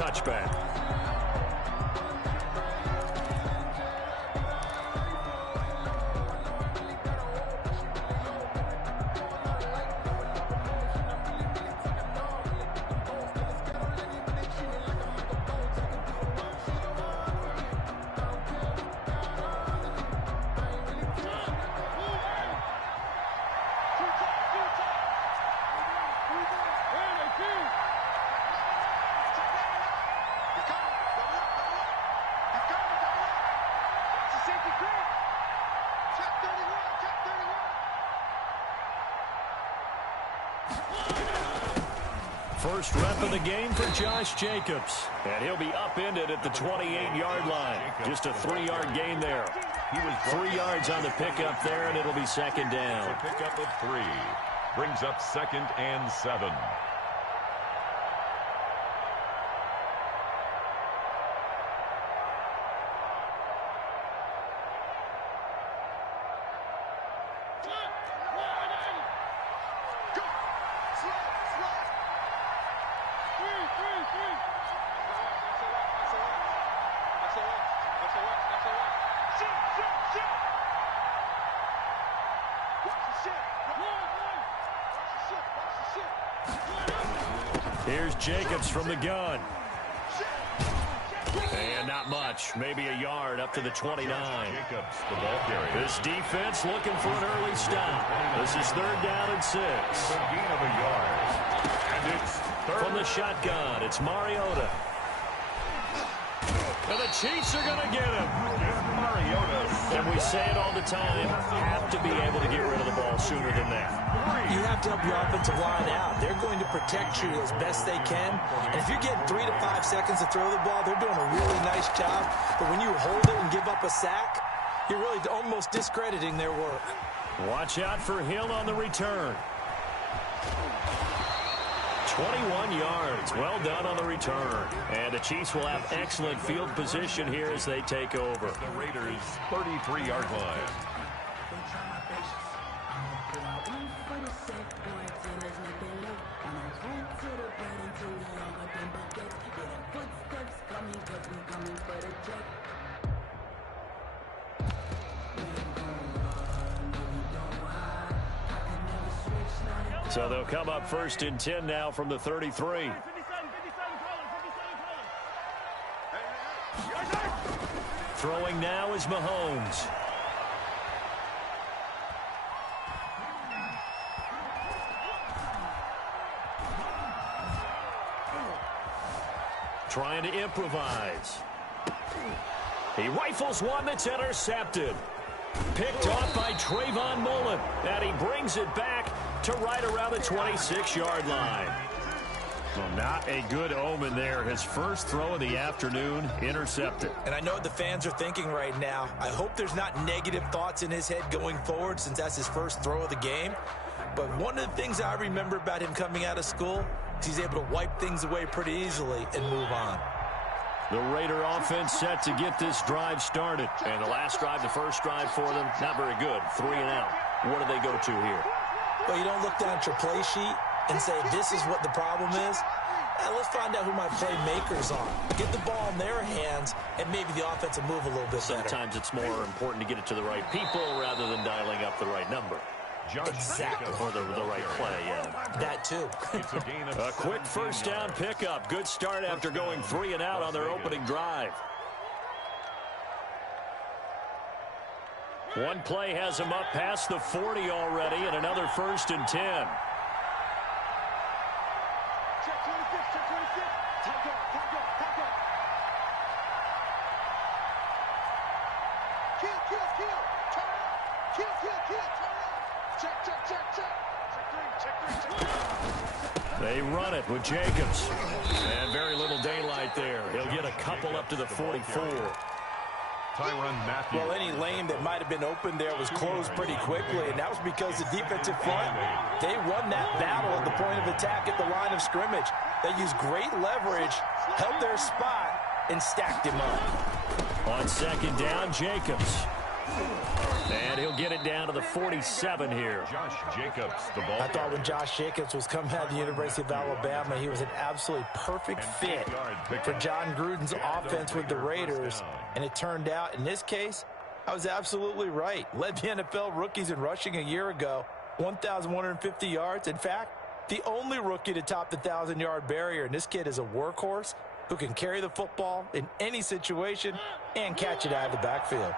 touchback. First rep of the game for Josh Jacobs. And he'll be upended at the 28-yard line. Just a 3-yard gain there. He was 3 yards on the pickup there, and it'll be second down. Pickup of 3. Brings up 2nd and 7. Here's Jacobs from the gun. And not much. Maybe a yard up to the 29. Jacobs, the ball carrier. This defense looking for an early stop. This is 3rd down and 6. A gain of a yard. And it's third. From the shotgun, it's Mariota. And the Chiefs are going to get him. Mariota. And we say it all the time, have to be able to get rid of the ball sooner than that. You have to help your offensive line out. They're going to protect you as best they can. And if you're getting 3 to 5 seconds to throw the ball, they're doing a really nice job. But when you hold it and give up a sack, you're really almost discrediting their work. Watch out for Hill on the return. 21 yards. Well done on the return. And the Chiefs will have excellent field position here as they take over. The Raiders' 33-yard line. So they'll come up 1st and 10 now from the 33. Throwing now is Mahomes. Trying to improvise. He rifles one that's intercepted. Picked off by Trayvon Mullen. And he brings it back to right around the 26-yard line. Well, not a good omen there. His first throw of the afternoon intercepted. And I know what the fans are thinking right now. I hope there's not negative thoughts in his head going forward since that's his first throw of the game. But one of the things I remember about him coming out of school is he's able to wipe things away pretty easily and move on. The Raider offense set to get this drive started. And the last drive, the first drive for them, not very good. 3 and out. What do they go to here? Well, you don't look down at your play sheet and say, this is what the problem is. Let's find out who my playmakers are. Get the ball in their hands, and maybe the offense will move a little bit better. Sometimes it's more important to get it to the right people rather than dialing up the right number. Exactly. Or the right play, yeah. That too. A quick first down pickup. Good start after going 3 and out on their opening drive. One play has him up past the 40 already, and another 1st and 10. They run it with Jacobs. And very little daylight there. He'll get a couple up to the 44. Well, any lane that might have been open there was closed pretty quickly, and that was because the defensive front, they won that battle at the point of attack at the line of scrimmage. They used great leverage, held their spot, and stacked him up. On 2nd down, Jacobs. And he'll get it down to the 47 here. Josh Jacobs, the ball. I thought when Josh Jacobs was coming out of the University of Alabama, he was an absolutely perfect fit for John Gruden's offense with the Raiders. And it turned out, in this case, I was absolutely right. Led the NFL rookies in rushing a year ago, 1,150 yards. In fact, the only rookie to top the 1,000-yard barrier. And this kid is a workhorse who can carry the football in any situation and catch it out of the backfield.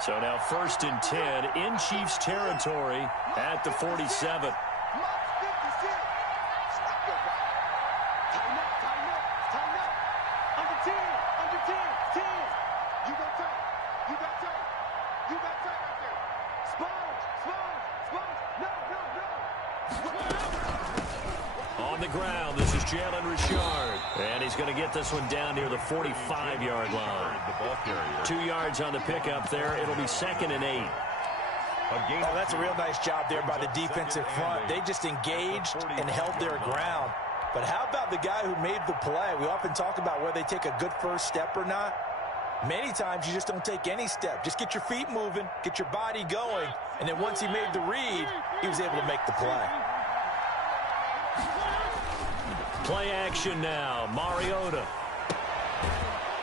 So now 1st and 10 in Chiefs territory at the 47. On the ground, this is Jalen Richard. And he's going to get this one down near the 45-yard line. 2 yards on the pickup there. It'll be 2nd and 8. Oh, that's a real nice job there by the defensive front. They just engaged and held their ground. But how about the guy who made the play? We often talk about whether they take a good first step or not. Many times you just don't take any step. Just get your feet moving, get your body going, and then once he made the read, he was able to make the play. Play action now. Mariota.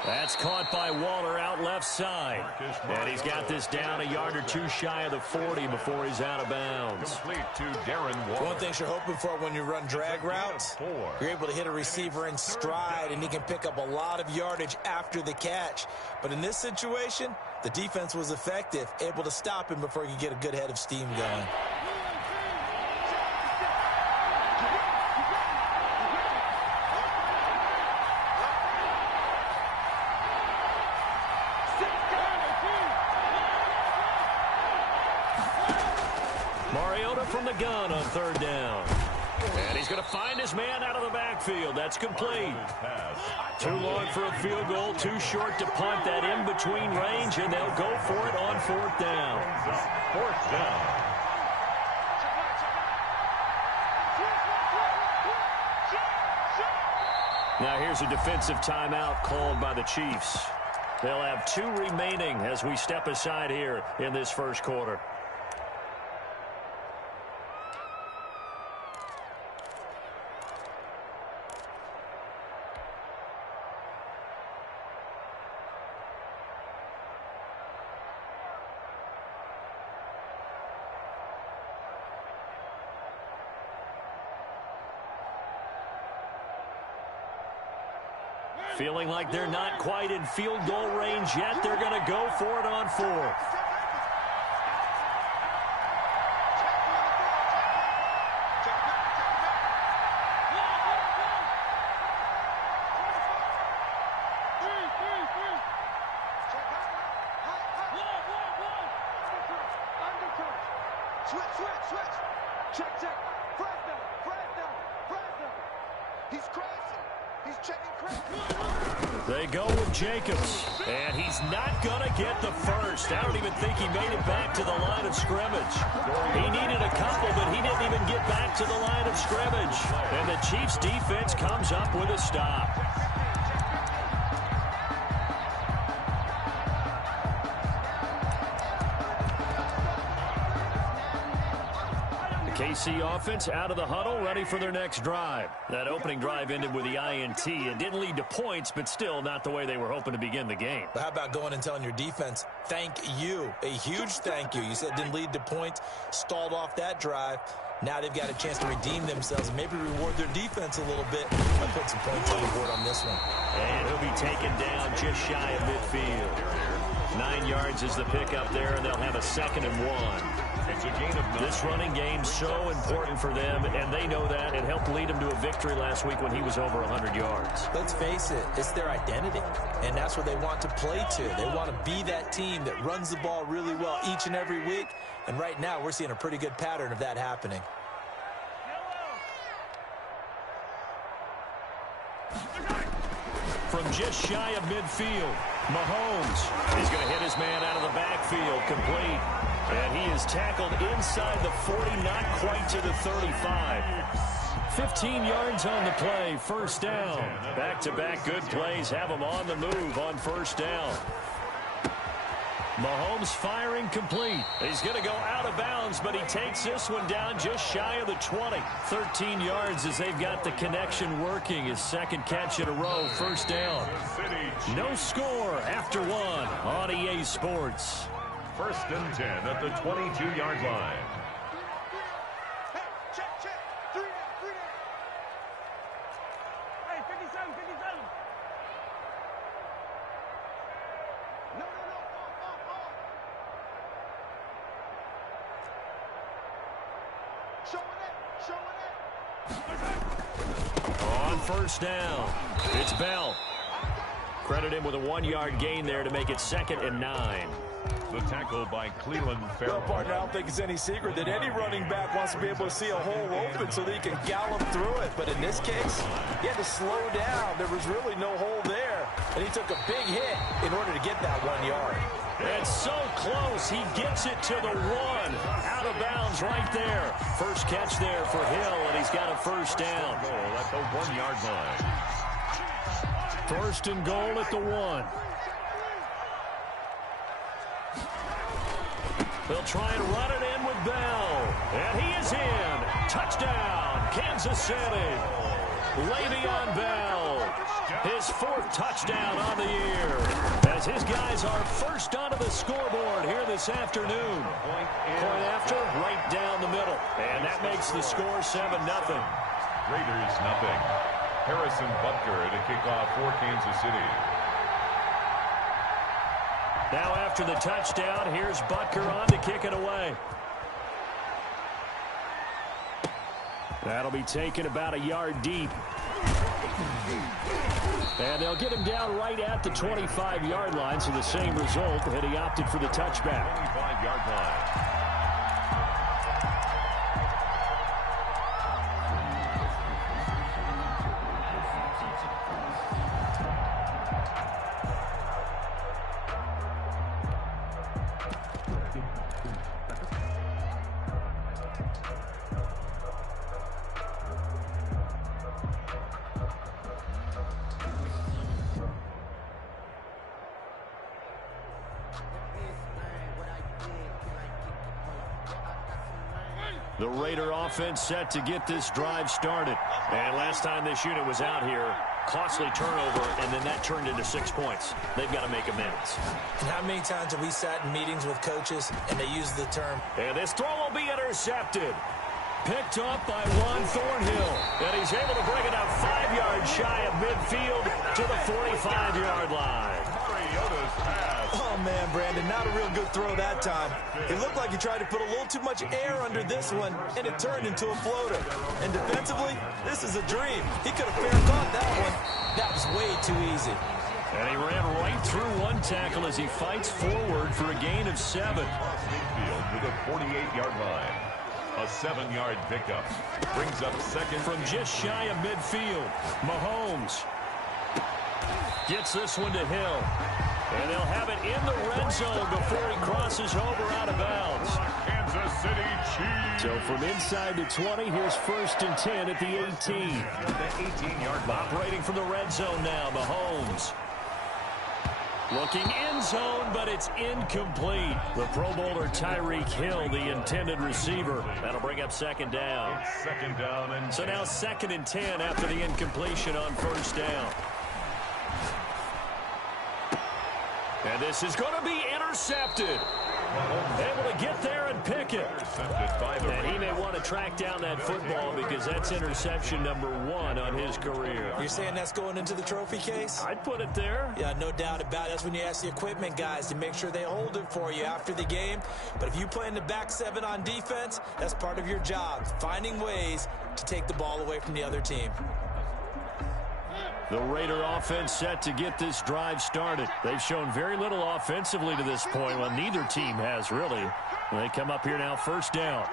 That's caught by Waller out left side. And he's got this down a yard or two shy of the 40 before he's out of bounds. One thing you're hoping for when you run drag routes, you're able to hit a receiver in stride, and he can pick up a lot of yardage after the catch. But in this situation, the defense was effective, able to stop him before he could get a good head of steam going. From the gun on 3rd down. And he's going to find his man out of the backfield. That's complete. Too long for a field goal, too short to punt. That in between range, and they'll go for it on 4th down. 4th down. Now here's a defensive timeout called by the Chiefs. They'll have 2 remaining as we step aside here in this first quarter. Feeling like they're not quite in field goal range yet. They're going to go for it on 4th. They go with Jacobs, and he's not going to get the first. I don't even think he made it back to the line of scrimmage. He needed a couple, but he didn't even get back to the line of scrimmage. And the Chiefs' defense comes up with a stop. KC offense out of the huddle, ready for their next drive. That opening drive ended with the INT. It didn't lead to points, but still not the way they were hoping to begin the game. But how about going and telling your defense, thank you, a huge thank you. You said it didn't lead to points, stalled off that drive. Now they've got a chance to redeem themselves and maybe reward their defense a little bit by putting some points on the board on this one. And he'll be taken down just shy of midfield. 9 yards is the pickup there, and they'll have a 2nd and 1. This running game so important for them, and they know that. It helped lead them to a victory last week when he was over 100 yards. Let's face it, it's their identity, and that's what they want to play to. They want to be that team that runs the ball really well each and every week, and right now we're seeing a pretty good pattern of that happening. From just shy of midfield, Mahomes is going to hit his man out of the backfield, complete. And he is tackled inside the 40, not quite to the 35. 15 yards on the play, 1st down. Back-to-back good plays have them on the move on 1st down. Mahomes firing complete. He's going to go out of bounds, but he takes this one down just shy of the 20. 13 yards as they've got the connection working. His second catch in a row, first down. No score after one on EA Sports. 1st and 10 at the 22-yard line. On first down, it's Bell. Credit him with a 1-yard gain there to make it 2nd and 9. The tackle by Cleveland Farrell. Well, partner, I don't think it's any secret that any running back wants to be able to see a hole open so that he can gallop through it. But in this case, he had to slow down. There was really no hole there. And he took a big hit in order to get that 1 yard. It's so close. He gets it to the 1. Out of bounds right there. First catch there for Hill, and he's got a first down. At the 1-yard line. 1st and goal at the 1. They'll try and run it in with Bell. And he is in. Touchdown, Kansas City. Le'Veon Bell. His 4th touchdown on the year. As his guys are first onto the scoreboard here this afternoon. Point after, right down the middle. And that makes the score 7-0. Raiders, nothing. Harrison Butker to kick off for Kansas City. Now after the touchdown, here's Butker on to kick it away. That'll be taken about a yard deep. And they'll get him down right at the 25-yard line, so the same result, and he opted for the touchback. 25-yard line. The Raider offense set to get this drive started. And last time this unit was out here, costly turnover, and then that turned into 6 points. They've got to make amends. And how many times have we sat in meetings with coaches and they use the term, and this throw will be intercepted. Picked up by Juan Thornhill. And he's able to bring it up 5 yards shy of midfield to the 45-yard line. Mariota's pass. oh man, Brandon, not a real good throw that time. It looked like he tried to put a little too much air under this one, and it turned into a floater. And defensively, this is a dream. He could have fair caught that one. That was way too easy. And he ran right through one tackle as he fights forward for a gain of 7. Midfield to the 48-yard line. A 7-yard pickup. Brings up second. From just shy of midfield, Mahomes gets this one to Hill. And they'll have it in the red zone before he crosses over out of bounds. Kansas City Chiefs. So from inside the 20, here's 1st and 10 at the 18. The 18-yard line. Operating from the red zone now, Mahomes. Looking end zone, but it's incomplete. The Pro Bowler Tyreek Hill, the intended receiver. That'll bring up 2nd down. It's 2nd down and So now 2nd and 10 after the incompletion on 1st down. And this is going to be intercepted. Able to get there and pick it. intercepted by the And he may want to track down that football because that's interception number 1 on his career. You're saying that's going into the trophy case? I'd put it there. Yeah, no doubt about it. That's when you ask the equipment guys to make sure they hold it for you after the game. But if you play in the back 7 on defense, that's part of your job, finding ways to take the ball away from the other team. The Raider offense set to get this drive started. They've shown very little offensively to this point. Well, neither team has really. They come up here now, 1st down.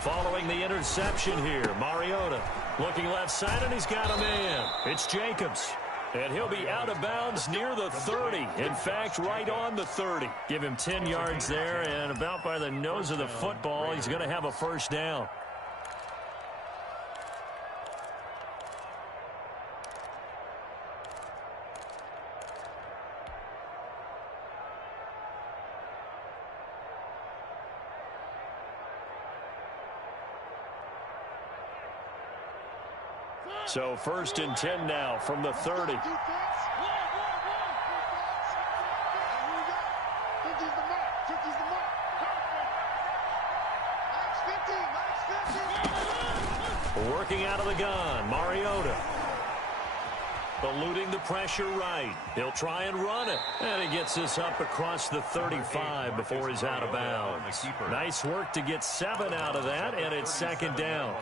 Following the interception here, Mariota looking left side, and he's got a man. It's Jacobs. And he'll be out of bounds near the 30. In fact, right on the 30. Give him 10 yards there, and about by the nose of the football, he's going to have a 1st down. So 1st and 10 now from the 30. Working out of the gun, Mariota. Eluding the pressure right. He'll try and run it. And he gets this up across the 35 before he's out of bounds. Nice work to get 7 out of that, and it's 2nd down.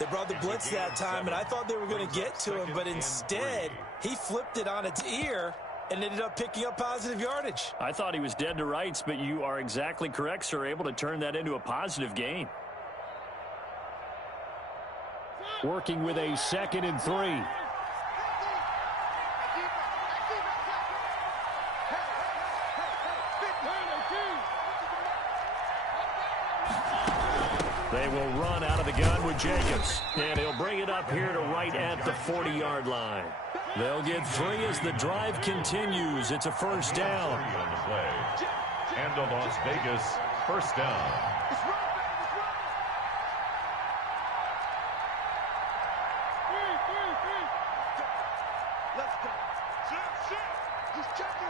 They brought the blitz that time, and I thought they were going to get to him, but instead, he flipped it on its ear and ended up picking up positive yardage. I thought he was dead to rights, but you are exactly correct, sir, able to turn that into a positive gain. Working with a 2nd and 3. They will run out of the gun with Jacobs. And he'll bring it up here to right at the 40-yard line. They'll get 3 as the drive continues. It's a 1st down. On the play. And a Las Vegas 1st down. Let's go. He's checking.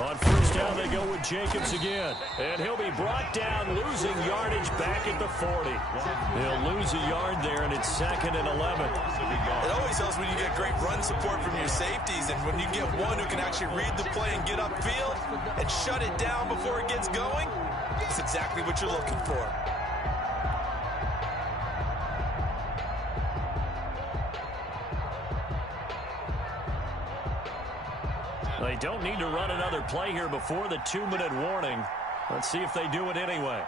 On 1st down, they go with Jacobs again. And he'll be brought down, losing yardage back at the 40. He'll lose a yard there, and it's 2nd and 11. It always helps when you get great run support from your safeties, and when you get one who can actually read the play and get upfield and shut it down before it gets going, that's exactly what you're looking for. They don't need to run another play here before the 2-minute warning. Let's see if they do it anyway.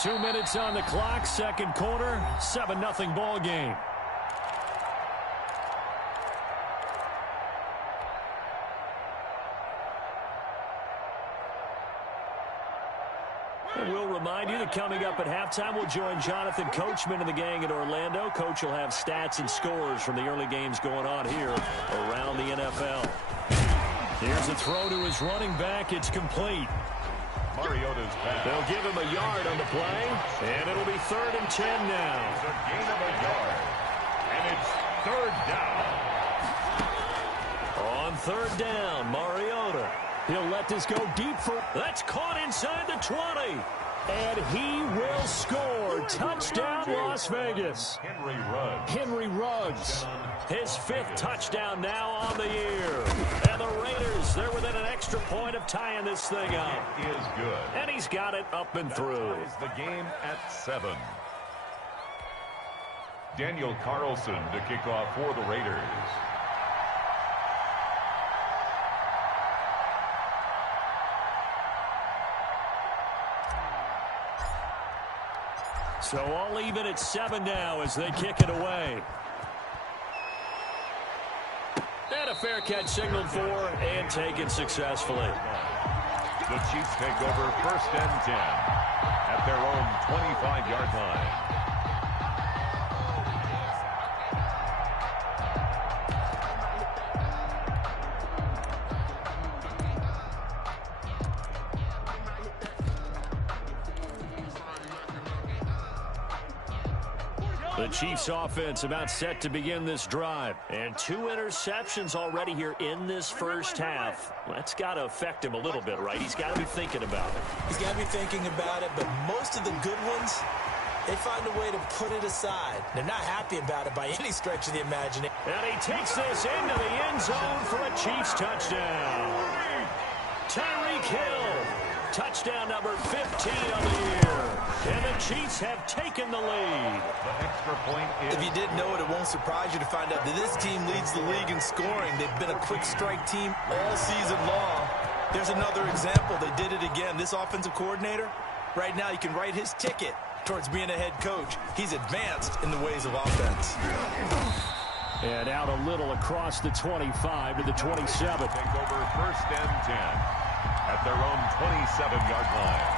2 minutes on the clock, 2nd quarter, 7-0 ball game. And we'll remind you that coming up at halftime, we'll join Jonathan Coachman and the gang in Orlando. Coach will have stats and scores from the early games going on here around the NFL. Here's a throw to his running back. It's complete. Mariota's back. They'll give him a yard on the play, and it'll be 3rd and 10 now. It's a gain of a yard, and it's 3rd down. On 3rd down, Mariota. He'll let this go deep for... That's caught inside the 20. And he will score. Touchdown, Las Vegas. Henry Ruggs. His 5th touchdown now on the year. And the Raiders, they're within an extra point of tying this thing up. It is good. And he's got it up and through. That is the game at 7. Daniel Carlson to kick off for the Raiders. So all even at 7 now as they kick it away. And a fair catch signaled for and taken successfully. The Chiefs take over 1st and 10 at their own 25-yard line. The Chiefs offense about set to begin this drive. And 2 interceptions already here in this 1st half. That's got to affect him a little bit, right? He's got to be thinking about it. He's got to be thinking about it, but most of the good ones, they find a way to put it aside. They're not happy about it by any stretch of the imagination. And he takes this into the end zone for a Chiefs touchdown. Tyreek Hill, touchdown number 15 of the year. And the Chiefs have taken the lead. The extra point is... If you didn't know it, it won't surprise you to find out that this team leads the league in scoring. They've been a quick strike team all season long. There's another example. They did it again. This offensive coordinator, right now you can write his ticket towards being a head coach. He's advanced in the ways of offense. And out a little across the 25 to the 27. Take over 1st and 10 at their own 27-yard line.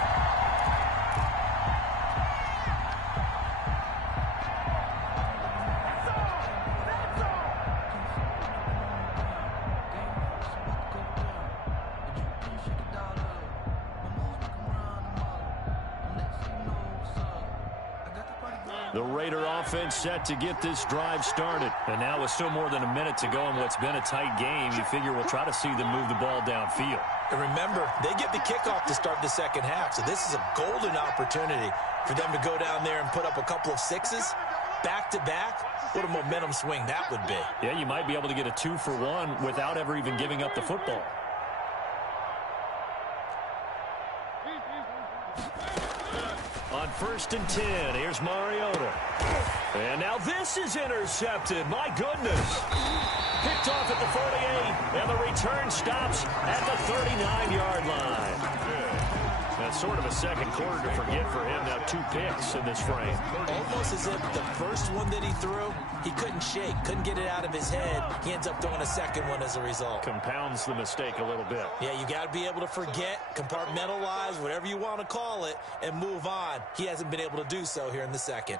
The Raider offense set to get this drive started. And now with still more than a minute to go in what's been a tight game, you figure we'll try to see them move the ball downfield. And remember, they get the kickoff to start the second half, so this is a golden opportunity for them to go down there and put up a couple of sixes back-to-back. What a momentum swing that would be. Yeah, you might be able to get a 2-for-1 without ever even giving up the football. On 1st and 10, here's Mariota. And now this is intercepted. My goodness. Picked off at the 48, and the return stops at the 39-yard line. That's sort of a second quarter to forget for him. Now 2 picks in this frame. Almost as if the first one that he threw, he couldn't shake, couldn't get it out of his head. He ends up throwing a second one as a result. Compounds the mistake a little bit. Yeah, you got to be able to forget, compartmentalize, whatever you want to call it, and move on. He hasn't been able to do so here in the second.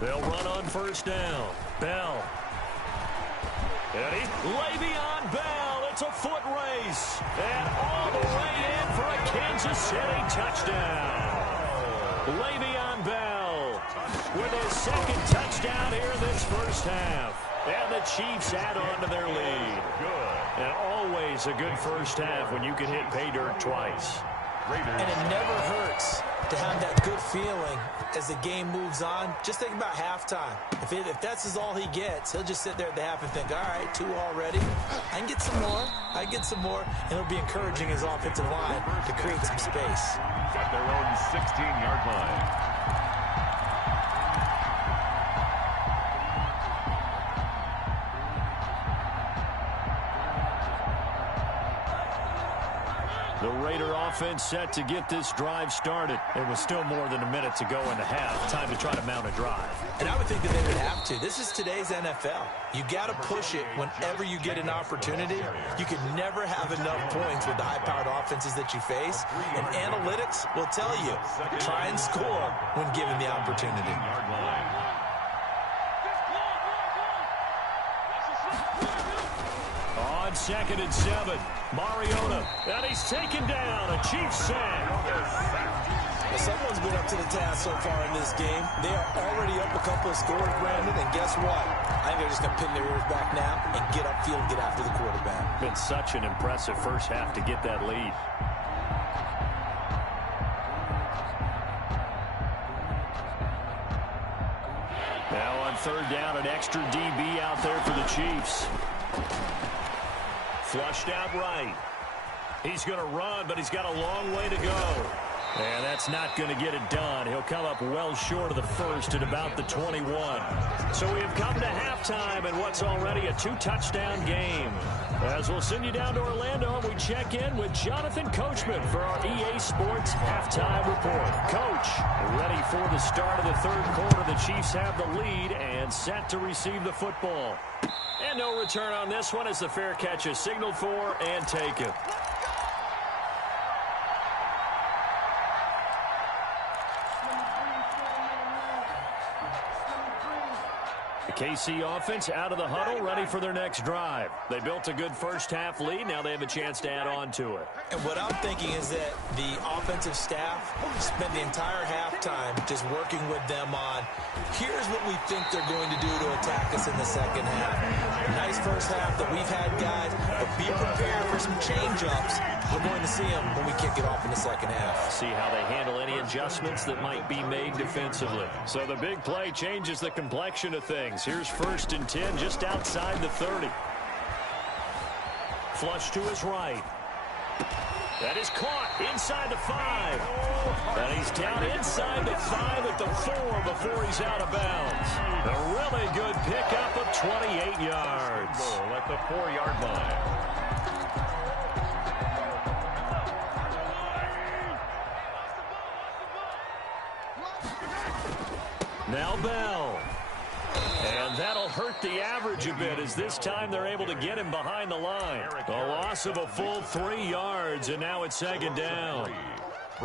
They'll run on 1st down. Bell. Eddie. Le'Veon Bell. It's a foot race. And all the way in for a Kansas City touchdown. Le'Veon Bell with his second touchdown here this first half. And the Chiefs add on to their lead. Good. And always a good first half when you can hit pay dirt twice. And it never hurts to have that good feeling as the game moves on. Just think about halftime. If that's all he gets, he'll just sit there at the half and think, all right, 2 already. I can get some more. I can get some more. And it'll be encouraging his offensive line to create some space. At their own 16-yard line. The Raider offense set to get this drive started. It was still more than a minute to go in the half. Time to try to mount a drive. And I would think that they would have to. This is today's NFL. You got to push it whenever you get an opportunity. You can never have enough points with the high-powered offenses that you face. And analytics will tell you, try and score when given the opportunity. On 2nd and 7, Mariota, and he's taken down. A Chiefs sack. Well, someone's been up to the task so far in this game. They are already up a couple of scores, Brandon, and guess what? I think they're just going to pin their ears back now and get upfield and get after the quarterback. Been such an impressive first half to get that lead. Now on 3rd down, an extra DB out there for the Chiefs. Flushed out right. He's going to run, but he's got a long way to go. And that's not going to get it done. He'll come up well short of the first at about the 21. So we have come to halftime in what's already a 2-touchdown game. As we'll send you down to Orlando, we check in with Jonathan Coachman for our EA Sports Halftime Report. Coach, ready for the start of the 3rd quarter. The Chiefs have the lead and set to receive the football. And no return on this one as the fair catch is signaled for and taken. The KC offense out of the huddle, ready for their next drive. They built a good first-half lead. Now they have a chance to add on to it. And what I'm thinking is that the offensive staff spent the entire halftime just working with them on, here's what we think they're going to do to attack us in the second half. Nice first half that we've had, guys, but be prepared for some change-ups. We're going to see them when we kick it off in the second half. See how they handle any adjustments that might be made defensively. So the big play changes the complexion of things. Here's 1st and 10 just outside the 30. Flush to his right. That is caught inside the 5. And he's down inside the 5 at the 4 before he's out of bounds. A really good pickup of 28 yards. Goal at the 4-yard line. Now Bell. And that'll hurt the average a bit as this time they're able to get him behind the line. A loss of a full 3 yards, and now it's 2nd down.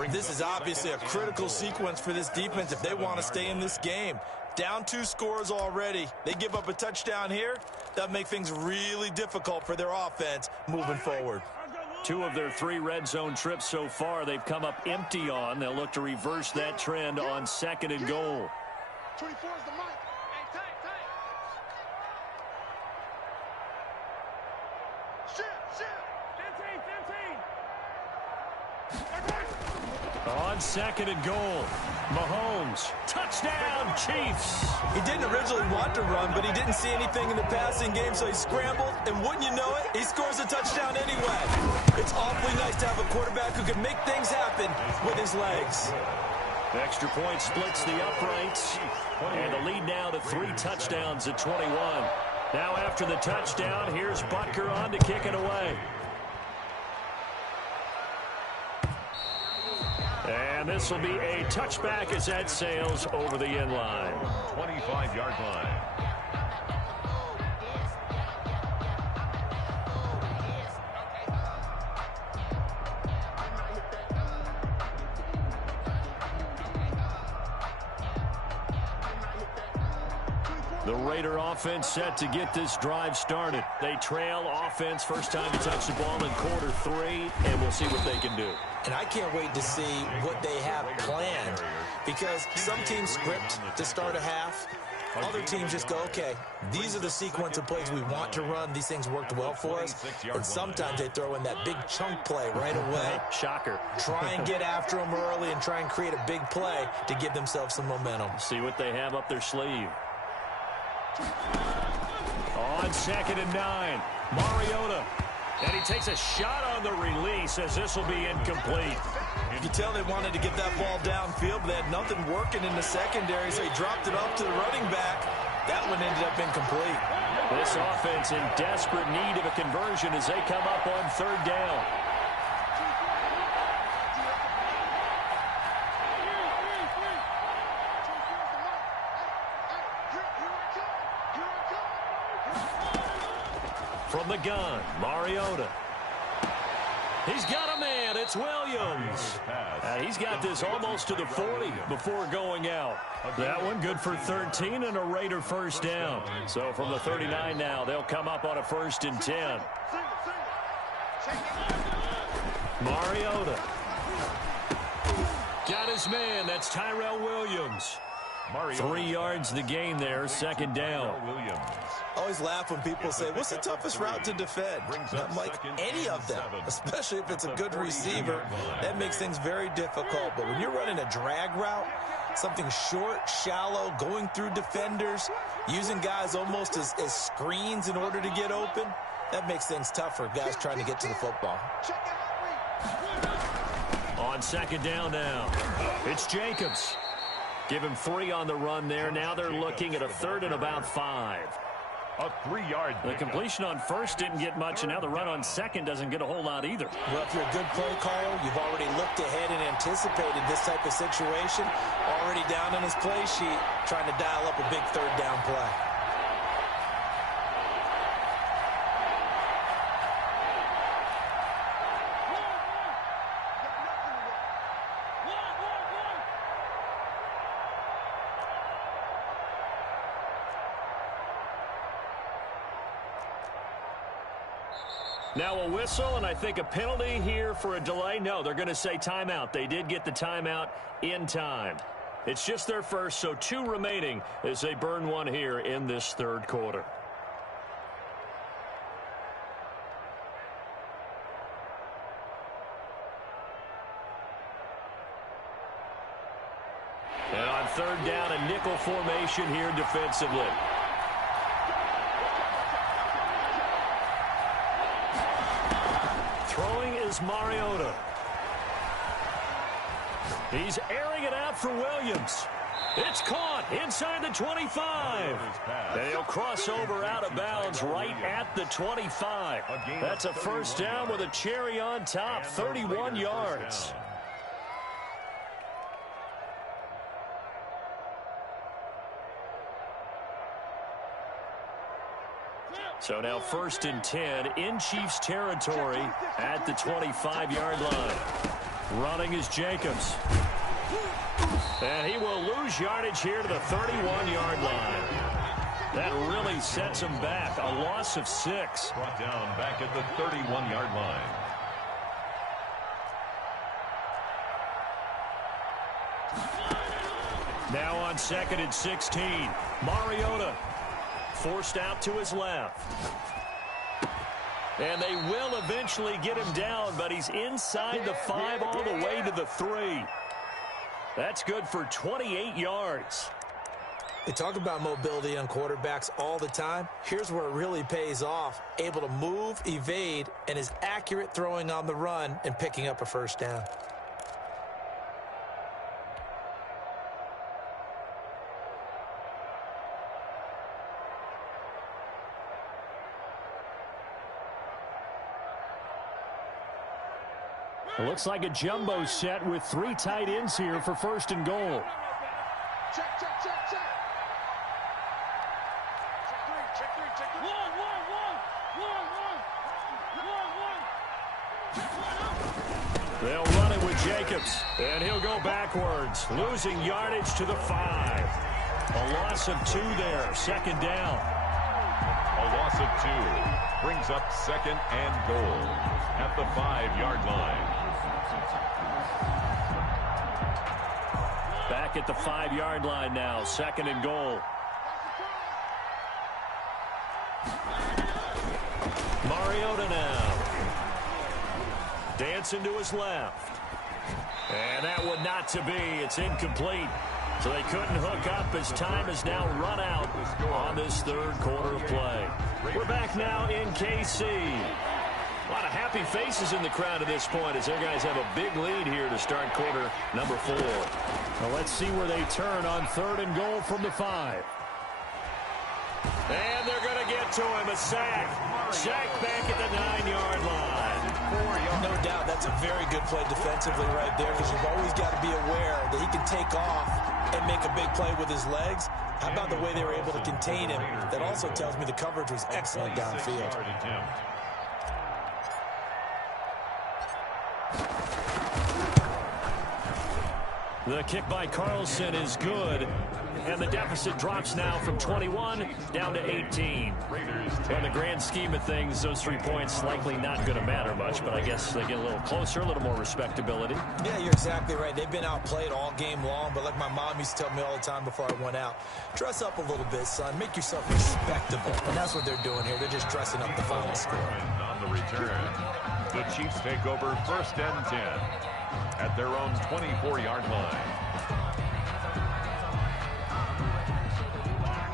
This is obviously a critical sequence for this defense if they want to stay in this game. Down 2 scores already. They give up a touchdown here. That'll make things really difficult for their offense moving forward. 2 of their 3 red zone trips so far, they've come up empty on. They'll look to reverse that trend on 2nd and goal. 24 is the mic. Hey, tight. Shit. On 2nd and goal, Mahomes, touchdown, Chiefs. He didn't originally want to run, but he didn't see anything in the passing game, so he scrambled, and wouldn't you know it, he scores a touchdown anyway. It's awfully nice to have a quarterback who can make things happen with his legs. The extra point splits the uprights, and the lead now to 3 touchdowns at 21. Now after the touchdown, here's Butker on to kick it away. And this will be a touchback as that sails over the end line. 25-yard line. The Raider offense set to get this drive started. They trail offense first time to touch the ball in quarter 3, and we'll see what they can do. And I can't wait to see what they have planned, because some teams script to start a half. Other teams just go, okay, these are the sequence of plays we want to run. These things worked well for us. And sometimes they throw in that big chunk play right away. Shocker. Try and get after them early and try and create a big play to give themselves some momentum. See what they have up their sleeve. On 2nd and 9, Mariota. And he takes a shot on the release as this will be incomplete. You can tell they wanted to get that ball downfield, but they had nothing working in the secondary, so he dropped it off to the running back. That one ended up incomplete. This offense in desperate need of a conversion as they come up on 3rd down. From the gun, Mariota. He's got a man. It's Williams. He's got this almost to the 40 before going out. That one good for 13 and a Raider first down. So from the 39 now, they'll come up on a 1st and 10. Mariota. Got his man. That's Tyrell Williams. 3 yards the gain there, 2nd down. I always laugh when people say, what's the toughest route to defend? I'm like, any of them, especially if it's a good receiver. That makes things very difficult. But when you're running a drag route, something short, shallow, going through defenders, using guys almost as screens in order to get open, that makes things tough for guys trying to get to the football. On 2nd down now, it's Jacobs. Give him 3 on the run there. Now they're looking at a 3rd and about 5. A 3-yard. The completion on 1st didn't get much, and now the run on 2nd doesn't get a whole lot either. Well, if you're a good play caller, you've already looked ahead and anticipated this type of situation. Already down on his play sheet, trying to dial up a big 3rd down play. Now a whistle, and I think a penalty here for a delay. No, they're going to say timeout. They did get the timeout in time. It's just their first, so 2 remaining as they burn one here in this 3rd quarter. And on 3rd down, a nickel formation here defensively. Throwing is Mariota. He's airing it out for Williams. It's caught inside the 25. And he'll cross over out of bounds right at the 25. That's a 1st down with a cherry on top, 31 yards. So now 1st and 10 in Chiefs territory at the 25-yard line. Running is Jacobs. And he will lose yardage here to the 31-yard line. That really sets him back. A loss of 6. Brought down back at the 31-yard line. Now on 2nd and 16. Mariota forced out to his left. And they will eventually get him down, but he's inside the 5 all the way to the 3. That's good for 28 yards. They talk about mobility on quarterbacks all the time. Here's where it really pays off. Able to move, evade, and is accurate throwing on the run and picking up a first down. It looks like a jumbo set with 3 tight ends here for 1st and goal. Check, check, check, check. Check 3, check 3. One. They'll run it with Jacobs, and he'll go backwards, losing yardage to the 5. A loss of 2 there, 2nd down. A loss of 2 brings up 2nd and goal at the 5-yard line. Back at the 5-yard line now, 2nd and goal. Mariota now. Dancing to his left. And that one not to be. It's incomplete. So they couldn't hook up as time has now run out on this 3rd quarter of play. We're back now in KC. A lot of happy faces in the crowd at this point as their guys have a big lead here to start quarter number 4. Well, let's see where they turn on 3rd and goal from the 5. And they're going to get to him. A sack. Sack back at the 9-yard line. No doubt that's a very good play defensively right there because you've always got to be aware that he can take off and make a big play with his legs. How about the way they were able to contain him? That also tells me the coverage was excellent downfield. The kick by Carlson is good. And the deficit drops now from 21 down to 18. In the grand scheme of things, those 3 points likely not going to matter much, but I guess they get a little closer, a little more respectability. Yeah, you're exactly right. They've been outplayed all game long, but like my mom used to tell me all the time before I went out, dress up a little bit, son. Make yourself respectable. And that's what they're doing here. They're just dressing up the final score. On the return, the Chiefs take over 1st and 10 at their own 24-yard line.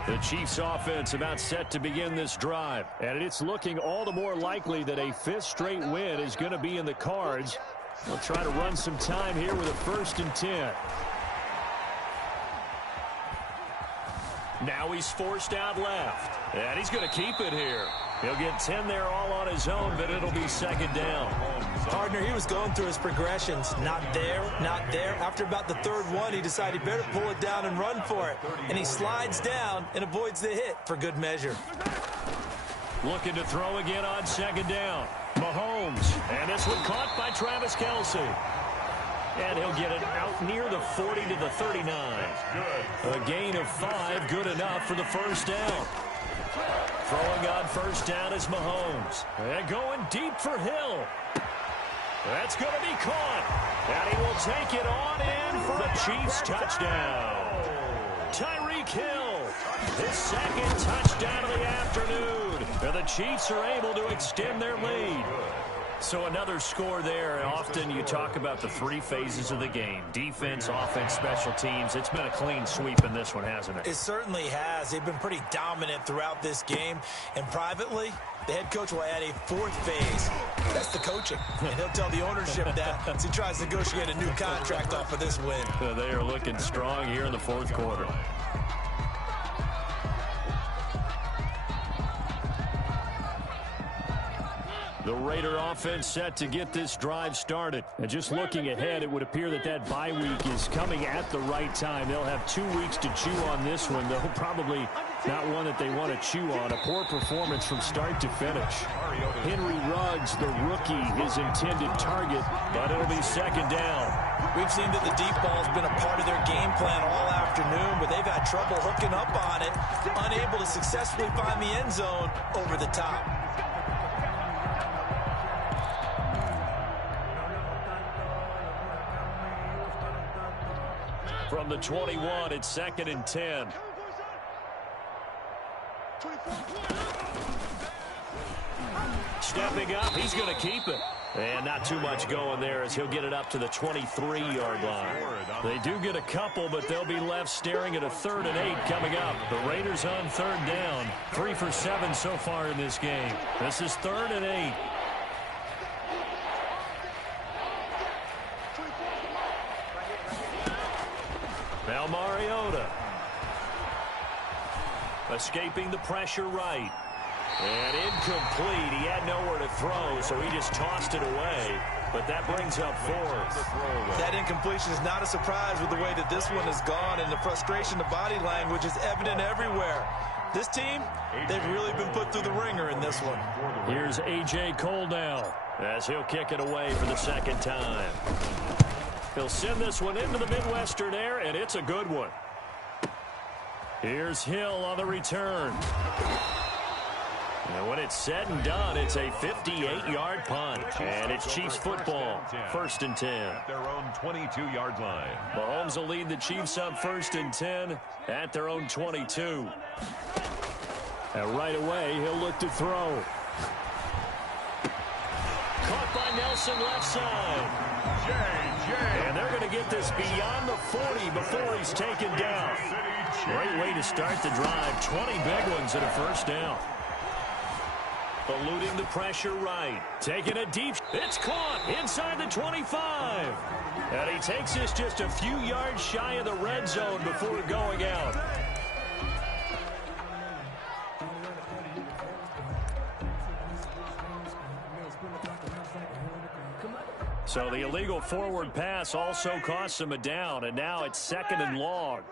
The Chiefs offense about set to begin this drive, and it's looking all the more likely that a 5th straight win is going to be in the cards. They'll try to run some time here with a 1st and 10. Now he's forced out left, and he's going to keep it here. He'll get 10 there all on his own, but it'll be 2nd down. Partner, he was going through his progressions. Not there, not there. After about the 3rd one, he decided he better pull it down and run for it. And he slides down and avoids the hit for good measure. Looking to throw again on 2nd down. Mahomes, and this one caught by Travis Kelce. And he'll get it out near the 40 to the 39. A gain of 5, good enough for the 1st down. Throwing on 1st down is Mahomes. And going deep for Hill. That's going to be caught. And he will take it on in for a Chiefs touchdown. Tyreek Hill, his 2nd touchdown of the afternoon. And the Chiefs are able to extend their lead. So another score there, and often you talk about the 3 phases of the game. Defense, offense, special teams. It's been a clean sweep in this one, hasn't it? It certainly has. They've been pretty dominant throughout this game. And privately, the head coach will add a 4th phase. That's the coaching. And he'll tell the ownership that as he tries to negotiate a new contract off of this win. They are looking strong here in the 4th quarter. The Raider offense set to get this drive started. And just looking ahead, it would appear that that bye week is coming at the right time. They'll have 2 weeks to chew on this one, though probably not one that they want to chew on. A poor performance from start to finish. Henry Ruggs, the rookie, his intended target, but it'll be 2nd down. We've seen that the deep ball's been a part of their game plan all afternoon, but they've had trouble hooking up on it, unable to successfully find the end zone over the top. From the 21, it's 2nd and 10. Stepping up, he's going to keep it. And not too much going there as he'll get it up to the 23-yard line. They do get a couple, but they'll be left staring at a 3rd and 8 coming up. The Raiders on 3rd down. 3 for 7 so far in this game. This is 3rd and 8. Now Mariota. Escaping the pressure right. And incomplete. He had nowhere to throw, so he just tossed it away. But that brings up 4th. That incompletion is not a surprise with the way that this one has gone, and the frustration, the body language is evident everywhere. This team, they've really been put through the ringer in this one. Here's A.J. Cole now as he'll kick it away for the 2nd time. He'll send this one into the Midwestern air, and it's a good one. Here's Hill on the return. And when it's said and done, it's a 58-yard punt. And it's Chiefs football, 1st and 10. At their own 22-yard line. Mahomes will lead the Chiefs up 1st and 10 at their own 22. And right away, he'll look to throw. Caught by Nelson left side. And they're going to get this beyond the 40 before he's taken down. Great way to start the drive. 20 big ones and a 1st down. Eluding the pressure right. Taking it deep. It's caught inside the 25. And he takes this just a few yards shy of the red zone before going out. So the illegal forward pass also costs him a down, and now it's 2nd and long.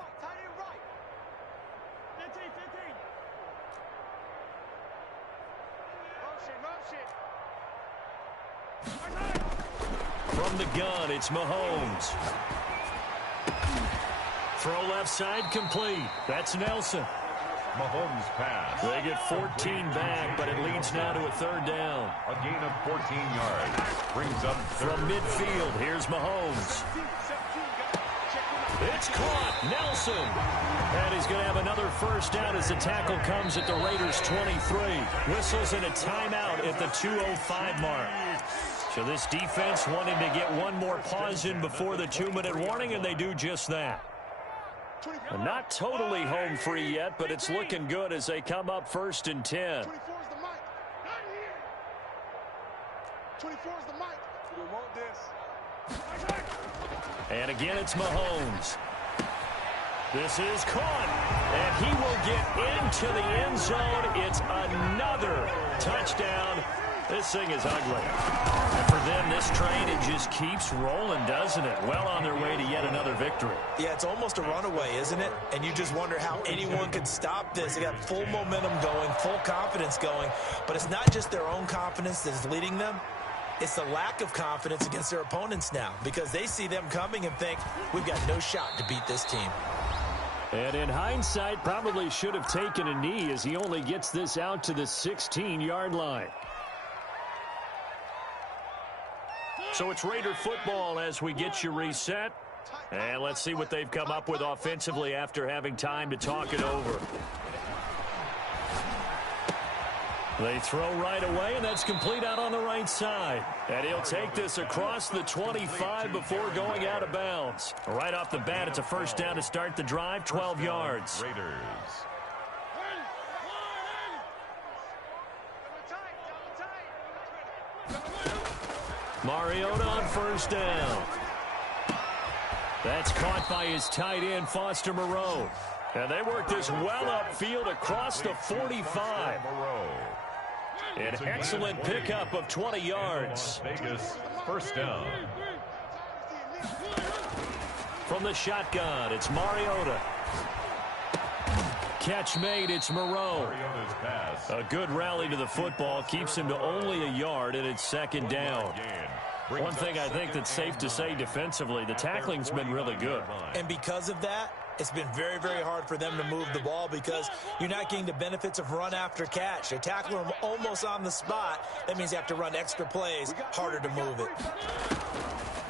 From the gun, it's Mahomes. Throw left side complete. That's Nelson. Mahomes pass. They get 14 back, but it leads now to a 3rd down. A gain of 14 yards. Brings up 3rd. From midfield, here's Mahomes. It's caught. Nelson. And he's going to have another 1st down as the tackle comes at the Raiders' 23. Whistles in a timeout at the 2:05 mark. So this defense wanting to get one more pause in before the 2-minute warning, and they do just that. Not totally home free yet, but it's looking good as they come up 1st and 10. 24 is the mic. We want this. And again, it's Mahomes. This is caught, and he will get into the end zone. It's another touchdown. This thing is ugly. And for them, this train, it just keeps rolling, doesn't it? Well on their way to yet another victory. Yeah, it's almost a runaway, isn't it? And you just wonder how anyone could stop this. They got full momentum going, full confidence going. But it's not just their own confidence that's leading them. It's the lack of confidence against their opponents now, because they see them coming and think, we've got no shot to beat this team. And in hindsight, probably should have taken a knee as he only gets this out to the 16-yard line. So it's Raider football as we get you reset. And let's see what they've come up with offensively after having time to talk it over. They throw right away, and that's complete out on the right side. And he'll take this across the 25 before going out of bounds. Right off the bat, it's a 1st down to start the drive, 12 yards. Raiders. Mariota on 1st down. That's caught by his tight end, Foster Moreau. And they work this well upfield across the 45. An excellent pickup of 20 yards. Vegas, 1st down. From the shotgun, it's Mariota. Catch made, it's Moreau. Mariota's pass. A good rally to the football keeps him to only a yard, and it's 2nd down. One thing I think that's safe to say defensively, the tackling's been really good. And because of that, it's been very, very hard for them to move the ball because you're not getting the benefits of run after catch. They tackle them almost on the spot. That means you have to run extra plays, harder to move it.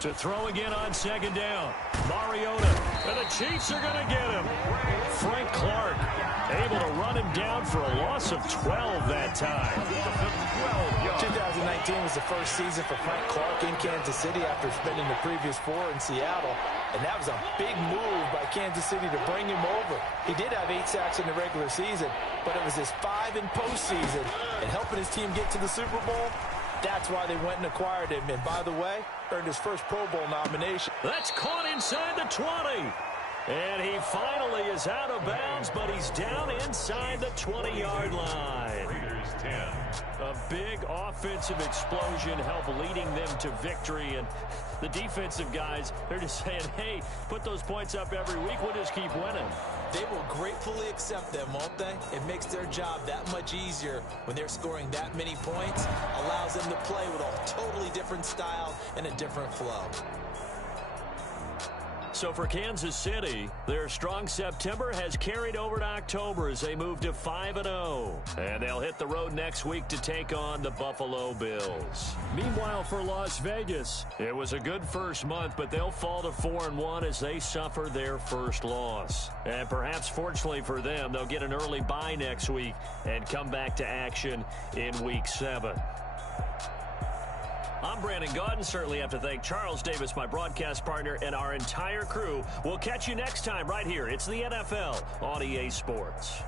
To throw again on second down. Mariota. And the Chiefs are going to get him. Frank Clark able to run him down for a loss of 12 that time. 2019 was the first season for Frank Clark in Kansas City after spending the previous 4 in Seattle. And that was a big move by Kansas City to bring him over. He did have 8 sacks in the regular season, but it was his 5 in postseason. And helping his team get to the Super Bowl, that's why they went and acquired him. And by the way, earned his first Pro Bowl nomination. That's caught inside the 20. And he finally is out of bounds, but he's down inside the 20-yard line. Raiders 10. A big offensive explosion helped leading them to victory. And the defensive guys, they're just saying, hey, put those points up every week. We'll just keep winning. They will gratefully accept them, won't they? It makes their job that much easier when they're scoring that many points. Allows them to play with a totally different style and a different flow. So for Kansas City, their strong September has carried over to October as they move to 5-0. And they'll hit the road next week to take on the Buffalo Bills. Meanwhile, for Las Vegas, it was a good first month, but they'll fall to 4-1 as they suffer their first loss. And perhaps fortunately for them, they'll get an early bye next week and come back to action in Week 7. I'm Brandon Gaudin. Certainly have to thank Charles Davis, my broadcast partner, and our entire crew. We'll catch you next time right here. It's the NFL on EA Sports.